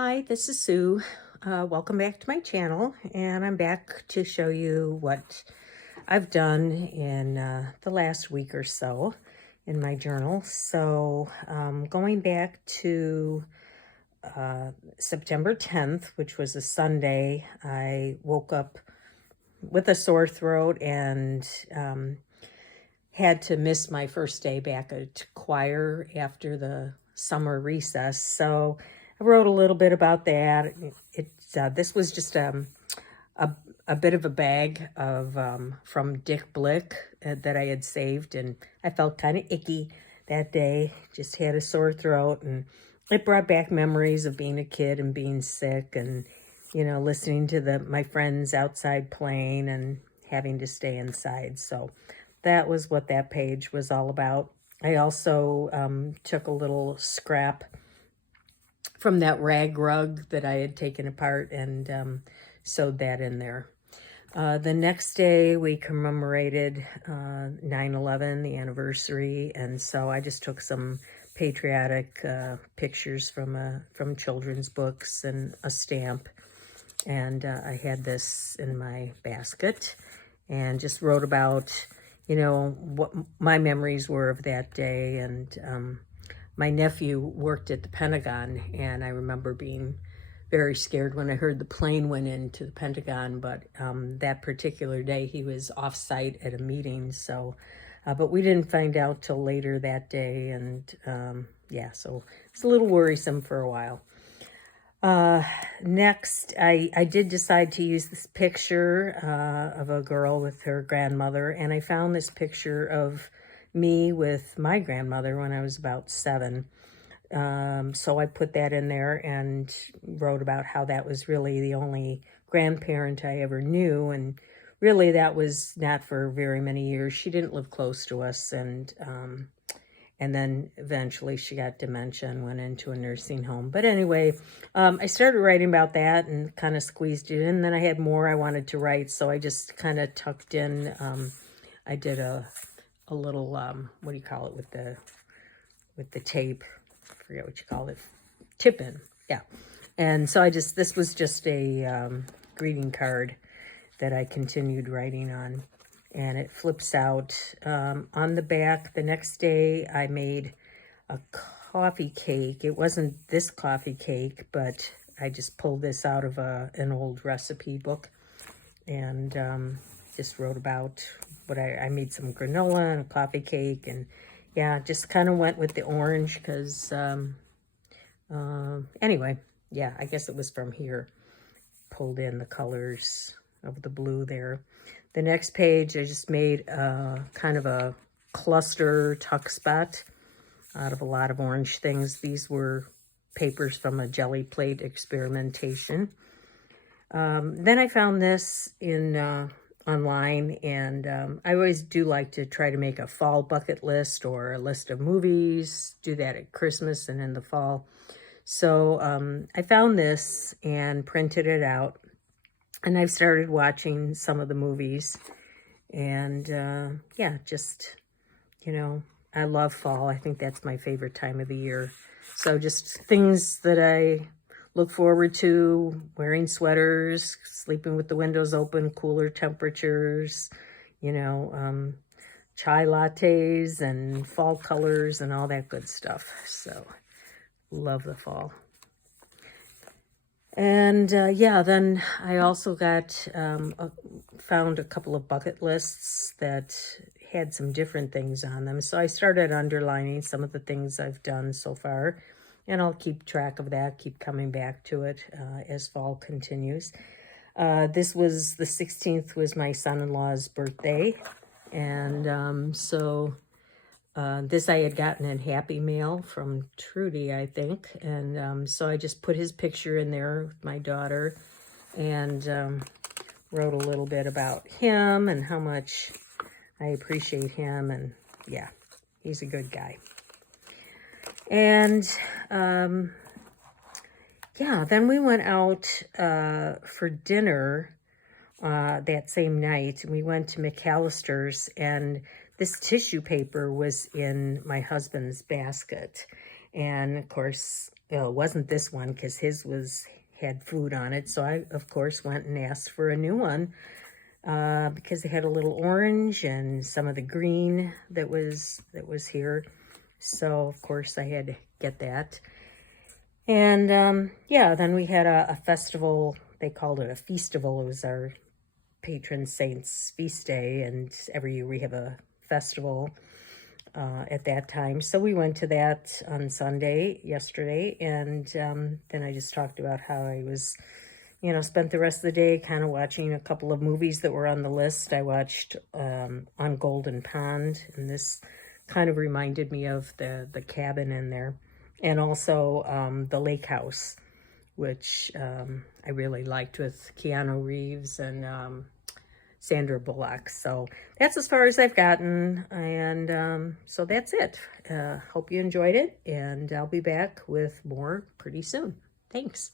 Hi, this is Sue. Welcome back to my channel, and I'm back to show you what I've done in the last week or so in my journal. So going back to September 10th, which was a Sunday, I woke up with a sore throat and had to miss my first day back at choir after the summer recess. So I wrote a little bit about that. This was just a bit of a bag of from Dick Blick that I had saved, and I felt kind of icky that day. Just had a sore throat, and it brought back memories of being a kid and being sick, and listening to my friends outside playing and having to stay inside. So that was what that page was all about. I also took a little scrap from that rag rug that I had taken apart and sewed that in there. The next day we commemorated 9/11, the anniversary, and so I just took some patriotic pictures from children's books and a stamp, and I had this in my basket and just wrote about what my memories were of that day. And my nephew worked at the Pentagon, and I remember being very scared when I heard the plane went into the Pentagon. But that particular day, he was off-site at a meeting, so but we didn't find out till later that day, and yeah, so it's a little worrisome for a while. Next, I did decide to use this picture of a girl with her grandmother, and I found this picture of me with my grandmother when I was about 7. So I put that in there and wrote about how that was really the only grandparent I ever knew, and really that was not for very many years. She didn't live close to us, and then eventually she got dementia and went into a nursing home. But anyway, I started writing about that and kind of squeezed it in. Then I had more I wanted to write, so I just kind of tucked in. I did a little, what do you call it, with the tape? I forget what you call it. Tip-in, yeah. And so this was just a greeting card that I continued writing on. And it flips out on the back. The next day I made a coffee cake. It wasn't this coffee cake, but I just pulled this out of an old recipe book, and just wrote about what I made some granola and a coffee cake, and yeah, just kind of went with the orange because anyway, yeah, I guess it was from here. Pulled in the colors of the blue there. The next page, I just made kind of a cluster tuck spot out of a lot of orange things. These were papers from a jelly plate experimentation. Then I found this in online, and I always do like to try to make a fall bucket list or a list of movies, do that at Christmas and in the fall. So I found this and printed it out, and I've started watching some of the movies, and yeah, just, I love fall. I think that's my favorite time of the year. So just things that I look forward to: wearing sweaters, sleeping with the windows open, cooler temperatures, chai lattes and fall colors and all that good stuff. So love the fall. And yeah, then I also found a couple of bucket lists that had some different things on them. So I started underlining some of the things I've done so far, and I'll keep track of that, keep coming back to it as fall continues. This was the 16th was my son-in-law's birthday, and so this I had gotten in Happy Mail from Trudy, I think. And so I just put his picture in there with my daughter, and wrote a little bit about him and how much I appreciate him. And yeah, he's a good guy. And yeah, then we went out for dinner that same night. We went to McAllister's, and this tissue paper was in my husband's basket. And of course, it wasn't this one because his had food on it. So I, of course, went and asked for a new one because they had a little orange and some of the green that was here. So, of course, I had to get that. And, yeah, then we had a festival. They called it a festival. It was our patron saint's feast day, and every year we have a festival at that time. So we went to that on Sunday, yesterday, and then I just talked about how I was, spent the rest of the day kind of watching a couple of movies that were on the list. I watched On Golden Pond, and this kind of reminded me of the cabin in there, and also the lake house, which I really liked, with Keanu Reeves and Sandra Bullock. So that's as far as I've gotten, and so that's it. Hope you enjoyed it, and I'll be back with more pretty soon. Thanks.